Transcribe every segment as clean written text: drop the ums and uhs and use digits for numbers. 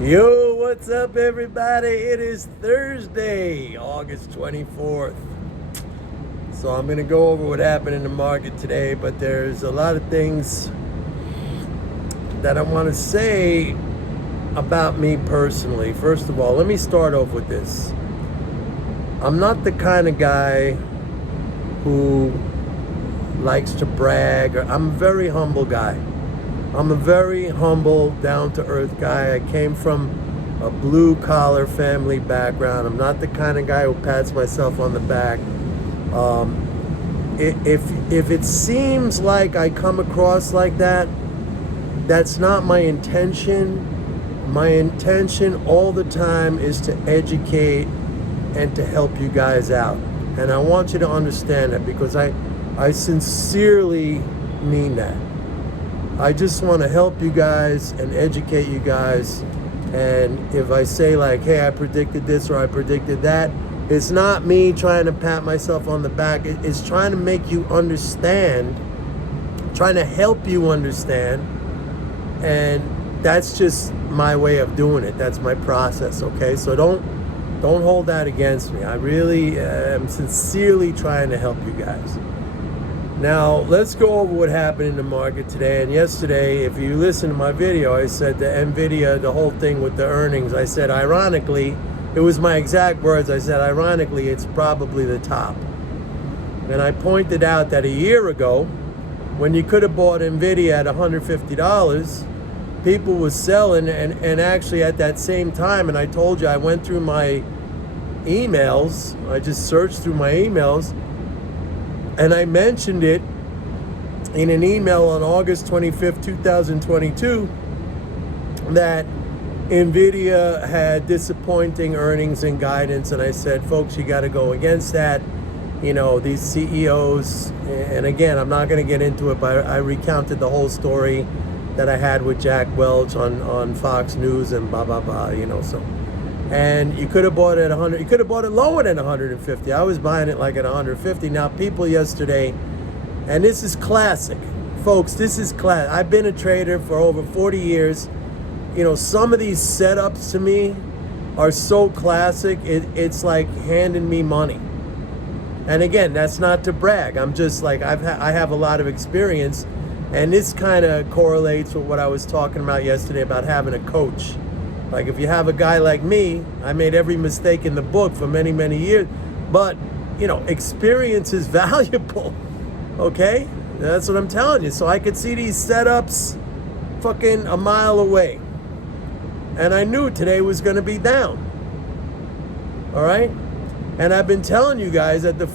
Yo, what's up, everybody? It is Thursday, August 24th. So I'm going to go over what happened in the market today, but there's a lot of things that I want to say about me personally. First of all, let me start off with this. I'm not the kind of guy who likes to brag. I'm a very humble guy. I'm a very humble, down-to-earth guy. I came from a blue-collar family background. I'm not the kind of guy who pats myself on the back. If it seems like I come across like that, that's not my intention. My intention all the time is to educate and to help you guys out. And I want you to understand that because I sincerely mean that. I just want to help you guys and educate you guys. And if I say like, hey, I predicted this or I predicted that, it's not me trying to pat myself on the back. It's trying to make you understand, trying to help you understand. And that's just my way of doing it. That's my process, okay? So don't hold that against me. I really am sincerely trying to help you guys. Now, let's go over what happened in the market today. And yesterday, if you listen to my video, I said the NVIDIA, the whole thing with the earnings, I said, ironically, it was my exact words. I said, ironically, it's probably the top. And I pointed out that a year ago, when you could have bought NVIDIA at $150, people was selling, and actually at that same time, and I told you, I went through my emails, I just searched through my emails, and I mentioned it in an email on August 25th, 2022, that NVIDIA had disappointing earnings and guidance. And I said, folks, you got to go against that. You know, these CEOs, and again, I'm not going to get into it, but I recounted the whole story that I had with Jack Welch on Fox News and blah, blah, blah, you know, so. And you could have bought it at 100. You could have bought it lower than 150. I was buying it like at 150. Now, people yesterday, and this is classic, folks. This is classic. I've been a trader for over 40 years. You know, some of these setups to me are so classic. It's like handing me money. And again, that's not to brag. I'm just like I have a lot of experience, and this kind of correlates with what I was talking about yesterday about having a coach. Like if you have a guy like me, I made every mistake in the book for many, many years. But, you know, experience is valuable, okay? That's what I'm telling you. So I could see these setups fucking a mile away. And I knew today was going to be down. All right? And I've been telling you guys that the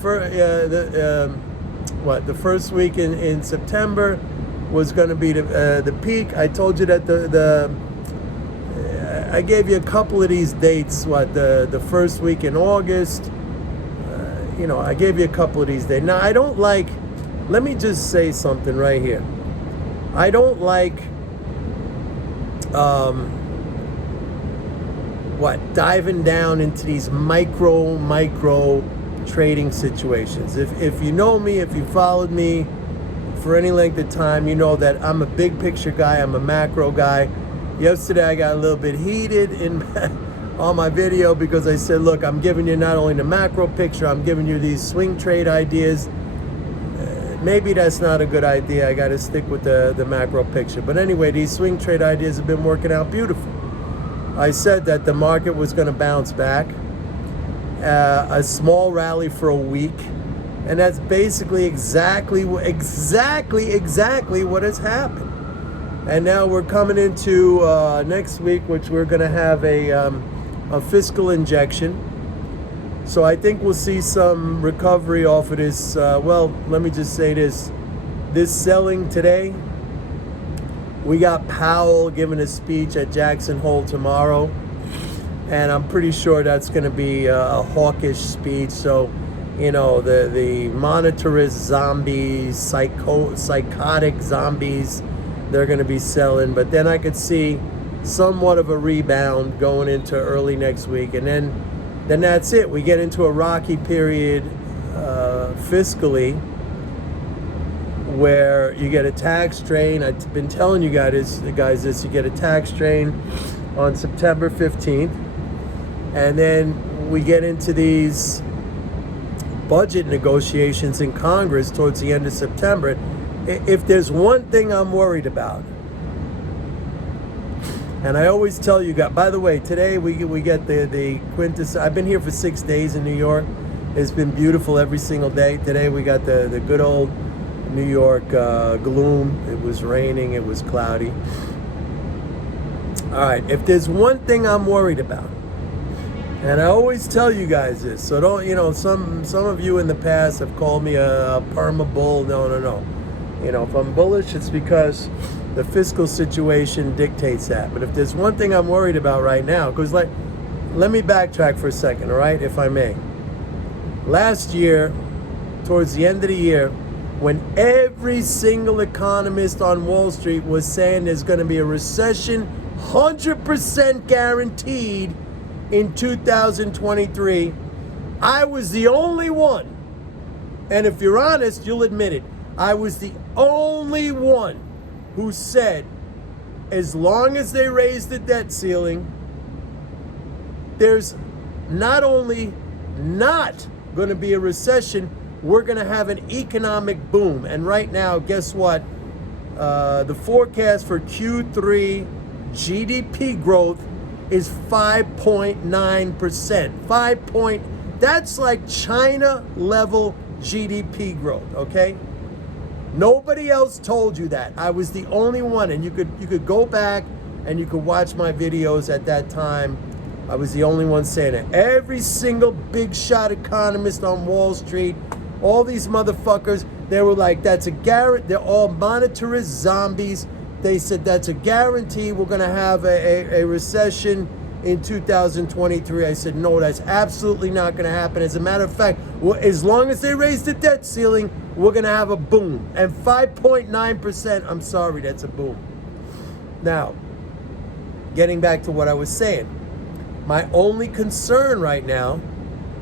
first week in September was going to be the peak. I told you that I gave you a couple of these dates, the first week in August, you know, I gave you a couple of these dates. Now, I don't like, let me just say something right here. I don't like, diving down into these micro trading situations. If you know me, if you followed me for any length of time, you know that I'm a big picture guy, I'm a macro guy. Yesterday I got a little bit heated on my video because I said, look, I'm giving you not only the macro picture, I'm giving you these swing trade ideas. Maybe that's not a good idea. I got to stick with the macro picture. But anyway, these swing trade ideas have been working out beautiful. I said that the market was going to bounce back, a small rally for a week, and that's basically exactly what has happened. And now we're coming into next week, which we're going to have a fiscal injection. So I think we'll see some recovery off of this. Let me just say this selling today. We got Powell giving a speech at Jackson Hole tomorrow, and I'm pretty sure that's going to be a hawkish speech. So, you know, the monetarist zombies, psychotic zombies, they're going to be selling. But then I could see somewhat of a rebound going into early next week, and then that's it. We get into a rocky period fiscally, where you get a tax drain. I've been telling you guys this, you get a tax drain, on September 15th. And then we get into these budget negotiations in Congress towards the end of September. If there's one thing I'm worried about, and I always tell you guys, by the way, today we get the quintessence. I've been here for 6 days in New York. It's been beautiful every single day. Today we got the good old New York gloom. It was raining, it was cloudy. All right, if there's one thing I'm worried about, and I always tell you guys this, so don't, some of you in the past have called me a perma bull. No. If I'm bullish, it's because the fiscal situation dictates that. But if there's one thing I'm worried about right now, because let me backtrack for a second, all right, if I may. Last year, towards the end of the year, when every single economist on Wall Street was saying there's going to be a recession, 100% guaranteed in 2023, I was the only one, and if you're honest, you'll admit it, I was the only one who said, as long as they raise the debt ceiling, there's not only not going to be a recession, we're going to have an economic boom. And right now, guess what? The forecast for Q3 GDP growth is 5.9%. That's like China level GDP growth, okay? Nobody else told you that. I was the only one, and you could go back and you could watch my videos at that time. I was the only one saying it. Every single big shot economist on Wall Street, all these motherfuckers, they were like, that's a guarantee. They're all monetarist zombies. They said that's a guarantee. We're going to have a recession in 2023. I said, no, that's absolutely not going to happen. As a matter of fact, as long as they raise the debt ceiling, we're going to have a boom. And 5.9%, I'm sorry, that's a boom. Now, getting back to what I was saying, my only concern right now,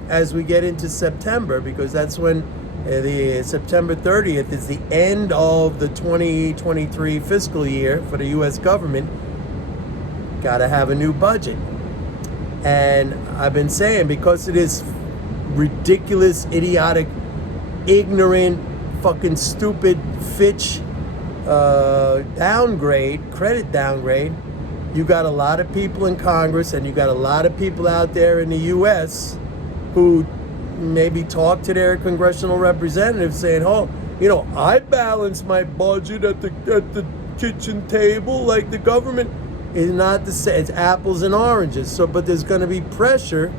as we get into September, because that's when the September 30th is the end of the 2023 fiscal year for the U.S. government, got to have a new budget. And I've been saying, because of this ridiculous, idiotic, ignorant, fucking stupid Fitch downgrade, credit downgrade, you got a lot of people in Congress and you got a lot of people out there in the U.S. who maybe talk to their congressional representatives saying, oh, I balance my budget at the kitchen table like the government. Is not the same. It's apples and oranges. So, but there's going to be pressure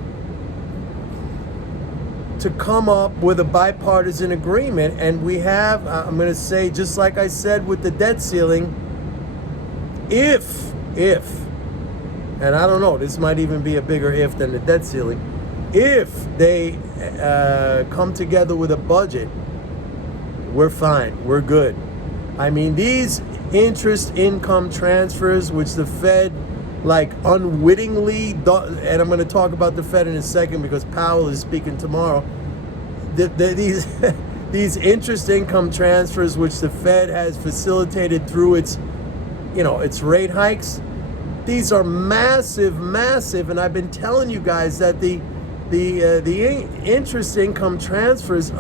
to come up with a bipartisan agreement, and we have. I'm going to say, just like I said with the debt ceiling, if, and I don't know, this might even be a bigger if than the debt ceiling. If they come together with a budget, we're fine. We're good. I mean, these interest income transfers, which the Fed unwittingly, and I'm going to talk about the Fed in a second because Powell is speaking tomorrow. These interest income transfers, which the Fed has facilitated through its rate hikes, these are massive, and I've been telling you guys that the interest income transfers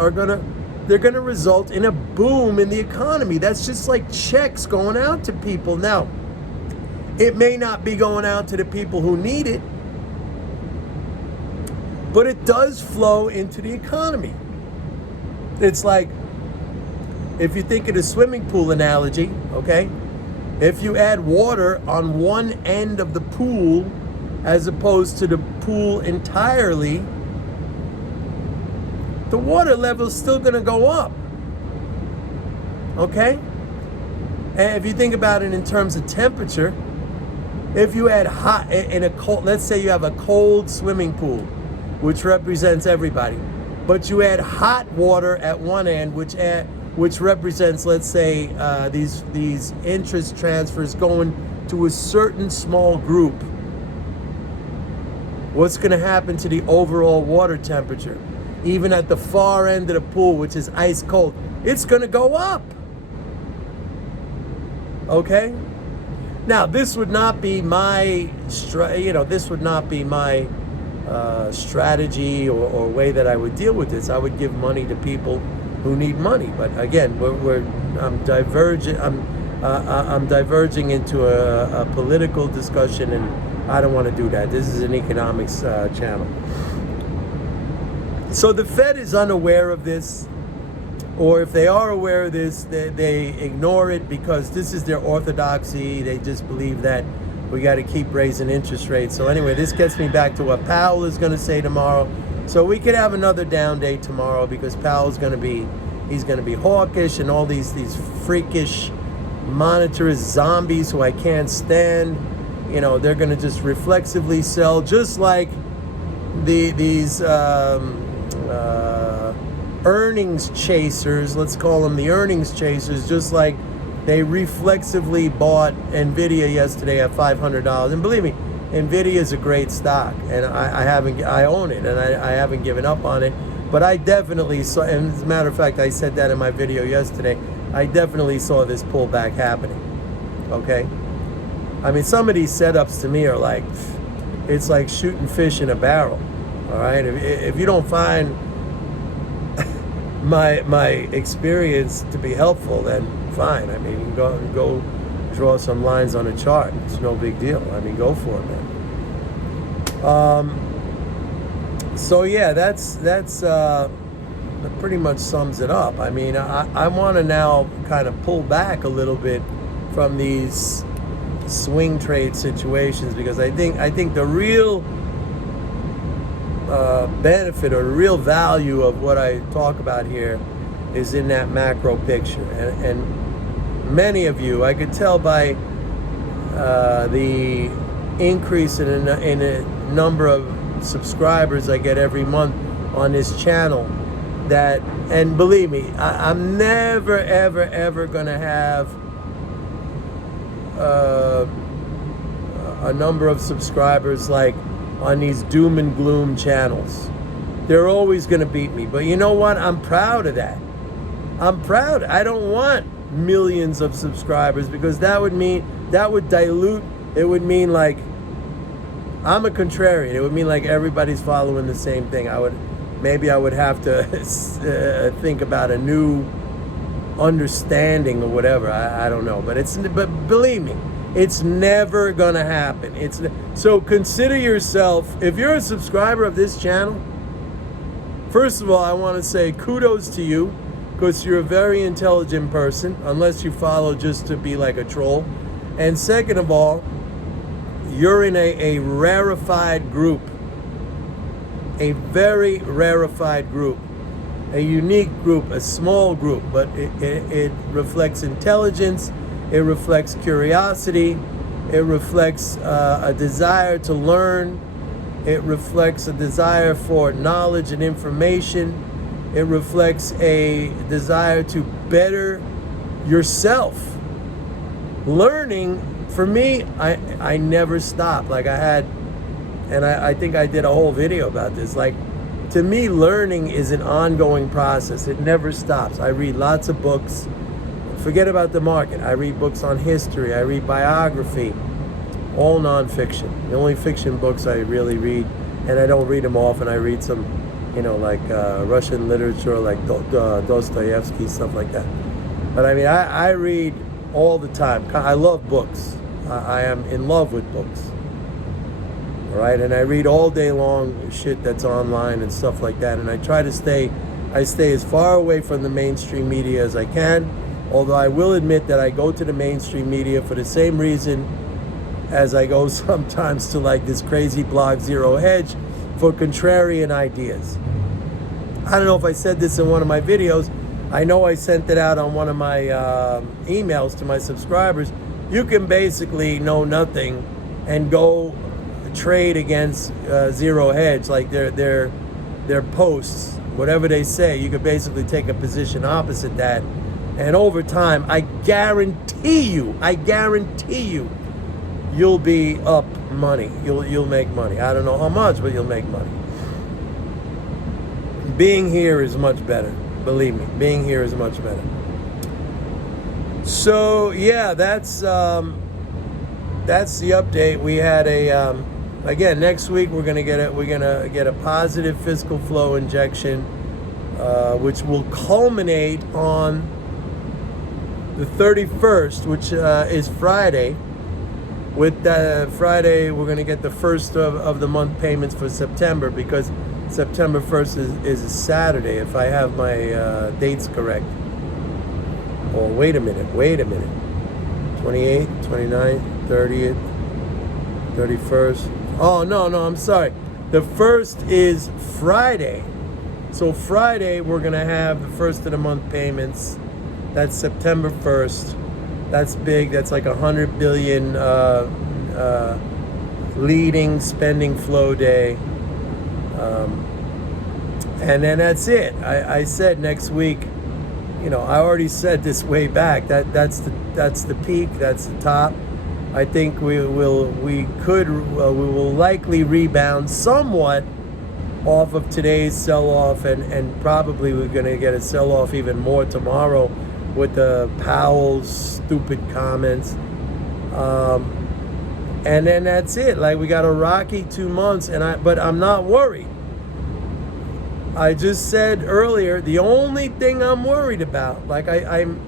they're going to result in a boom in the economy. That's just like checks going out to people. Now, it may not be going out to the people who need it, but it does flow into the economy. It's like, if you think of the swimming pool analogy, okay? If you add water on one end of the pool as opposed to the pool entirely, the water level is still going to go up, okay? And if you think about it in terms of temperature, if you add hot in a cold, let's say you have a cold swimming pool, which represents everybody, but you add hot water at one end, which represents, let's say, these interest transfers going to a certain small group, what's going to happen to the overall water temperature? Even at the far end of the pool, which is ice cold, it's going to go up. Okay? Now, this would not be my, this would not be my strategy or way that I would deal with this. I would give money to people who need money. But again, I'm diverging. I'm diverging into a political discussion, and I don't want to do that. This is an economics channel. So the Fed is unaware of this, or if they are aware of this, they ignore it because this is their orthodoxy. They just believe that we got to keep raising interest rates. So anyway, this gets me back to what Powell is going to say tomorrow. So we could have another down day tomorrow because Powell's going to be, he's going to be hawkish, and all these freakish monetarist zombies who I can't stand. They're going to just reflexively sell, just like these earnings chasers. Let's call them the earnings chasers, just like they reflexively bought Nvidia yesterday at $500. And believe me, Nvidia is a great stock, and I own it, and I haven't given up on it. But I definitely saw, and as a matter of fact, I said that in my video yesterday, I definitely saw this pullback happening. Okay? I mean, some of these setups to me are like, it's like shooting fish in a barrel. All right? If you don't find my experience to be helpful, then fine. I mean, you can go draw some lines on a chart. It's no big deal. I mean, go for it, man. So yeah, that's that pretty much sums it up. I mean, I want to now kind of pull back a little bit from these swing trade situations, because I think the real benefit or the real value of what I talk about here is in that macro picture. And many of you, I could tell by the increase in a number of subscribers I get every month on this channel, that, and believe me, I'm never ever gonna have a number of subscribers like on these doom and gloom channels. They're always gonna beat me. But you know what? I'm proud of that. I'm proud. I don't want millions of subscribers, because that would dilute. It would mean like I'm a contrarian. It would mean like everybody's following the same thing. Maybe I would have to think about a new understanding or whatever. I don't know. But believe me, it's never gonna happen. So consider yourself, if you're a subscriber of this channel, first of all, I want to say kudos to you, because you're a very intelligent person, unless you follow just to be like a troll. And second of all, you're in a rarefied group, a very rarefied group, a unique group, a small group, but it reflects intelligence, it reflects curiosity, it reflects a desire to learn, it reflects a desire for knowledge and information, it reflects a desire to better yourself. Learning, for me, I never stop. Like I think I did a whole video about this. Like, to me, learning is an ongoing process. It never stops. I read lots of books. Forget about the market. I read books on history. I read biography, all nonfiction. The only fiction books I really read, and I don't read them often. I read some, like Russian literature, like Dostoevsky, stuff like that. But I mean, I read all the time. I love books. I am in love with books. All right, and I read all day long shit that's online and stuff like that. And I stay as far away from the mainstream media as I can. Although I will admit that I go to the mainstream media for the same reason as I go sometimes to like this crazy blog Zero Hedge, for contrarian ideas. I don't know if I said this in one of my videos. I know I sent it out on one of my emails to my subscribers. You can basically know nothing and go trade against Zero Hedge, like their posts, whatever they say. You could basically take a position opposite that, and over time, I guarantee you, you'll be up money. You'll make money. I don't know how much, but you'll make money. Being here is much better. Believe me, being here is much better. So yeah, that's that's the update. We had again, next week we're gonna get a positive fiscal flow injection, which will culminate on the 31st, which is Friday. With Friday, we're going to get the first of the month payments for September, because September 1st is a Saturday, if I have my dates correct. Oh, wait a minute. 28th, 29th, 30th, 31st. Oh, no, I'm sorry. The first is Friday. So Friday, we're going to have the first of the month payments. That's September 1st. That's big. That's like 100 billion leading spending flow day. And then that's it. I said next week, I already said this way back, that's the peak, that's the top. I think we will likely rebound somewhat off of today's sell-off, and probably we're going to get a sell-off even more tomorrow with the Powell's stupid comments. And then that's it. Like, we got a rocky 2 months, but I'm not worried. I just said earlier, the only thing I'm worried about, like I'm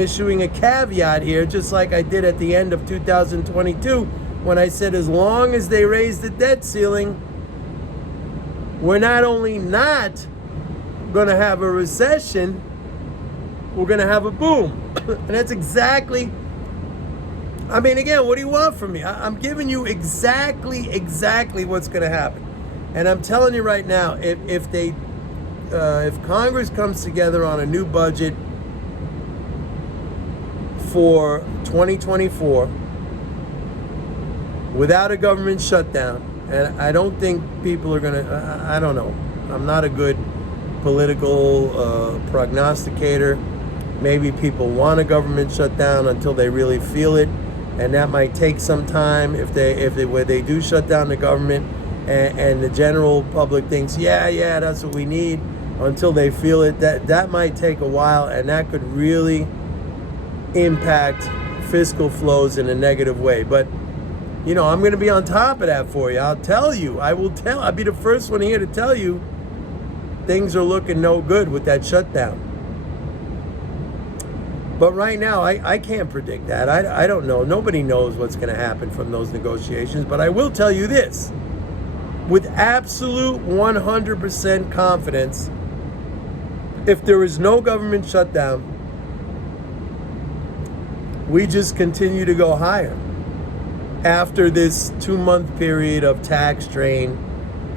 issuing a caveat here, just like I did at the end of 2022, when I said as long as they raise the debt ceiling, we're not only not going to have a recession, we're going to have a boom. And that's exactly, again, what do you want from me? I'm giving you exactly what's going to happen. And I'm telling you right now, if Congress comes together on a new budget for 2024 without a government shutdown, and I don't think people are going to, I don't know. I'm not a good political prognosticator. Maybe people want a government shutdown until they really feel it, and that might take some time if they do shut down the government. And the general public thinks, yeah, that's what we need, until they feel it. That might take a while, and that could really impact fiscal flows in a negative way. But, I'm going to be on top of that for you. I'll tell you. I'll be the first one here to tell you things are looking no good with that shutdown. But right now, I can't predict that. I don't know. Nobody knows what's going to happen from those negotiations. But I will tell you this. With absolute 100% confidence, if there is no government shutdown, we just continue to go higher after this 2-month period of tax drain,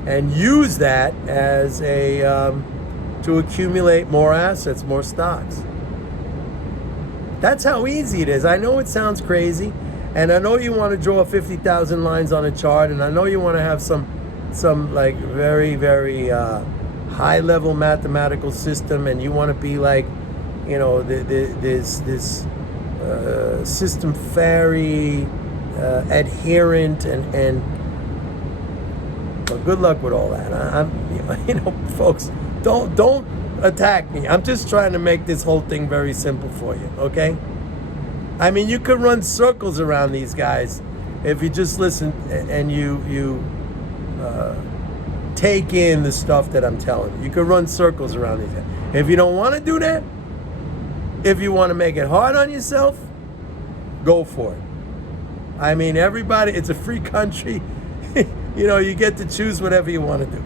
and use that as to accumulate more assets, more stocks. That's how easy it is. I know it sounds crazy, and I know you want to draw 50,000 lines on a chart, and I know you want to have some like very, very high level mathematical system, and you want to be like, this system fairy adherent, and well, good luck with all that. Folks, don't attack me. I'm just trying to make this whole thing very simple for you, okay? You could run circles around these guys if you just listen and you take in the stuff that I'm telling you. You could run circles around these guys. If you don't want to do that, if you want to make it hard on yourself, go for it. Everybody, it's a free country. You get to choose whatever you want to do.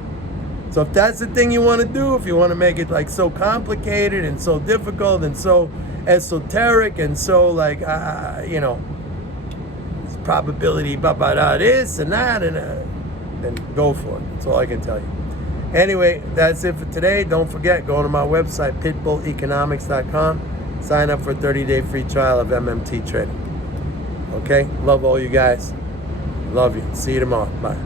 So if that's the thing you want to do, if you want to make it like so complicated and so difficult and so esoteric and so like, it's probability, this and that, and then go for it. That's all I can tell you. Anyway, that's it for today. Don't forget, go to my website, pitbulleconomics.com. Sign up for a 30-day free trial of MMT trading. Okay? Love all you guys. Love you. See you tomorrow. Bye.